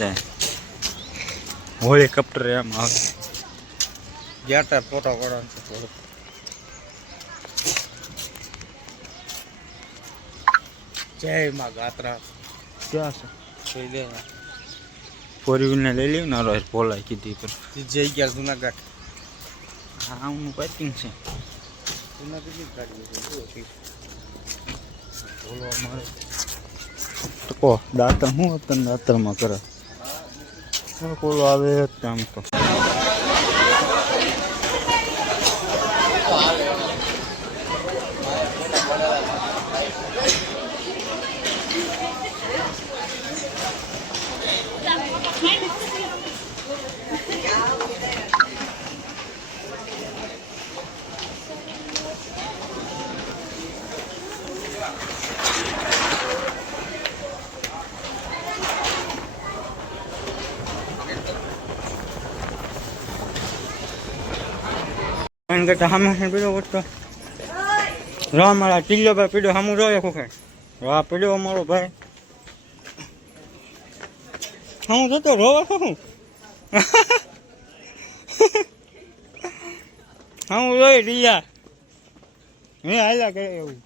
જાય હેલિકોપ્ટર એમ આવે ગયા તા ફોટો પાડવાનો જય માં ગાત્રા ક્યાં છે જોઈ લે ફોર વ્હીલને લઈ લેવું ને રોજ બોલાય કીધી પર જય ગયા જુનાગઢ હા હું પાર્કિંગ છે જુનાગઢની ગાડી છે બોલો અમારે તો કહો દાંતર શું હતું દાંતરમાં કરે કોલો આવે આમ તો સામે પીડો વટતો રા મારા ટીલ્લો ભાઈ પીડો સામું જોઈએ ખોખે રા પીડો અમારો ભાઈ હું જતો રોવા શું હું રોઈ ટીલ્લા મેં હાલ્યા કરે એવું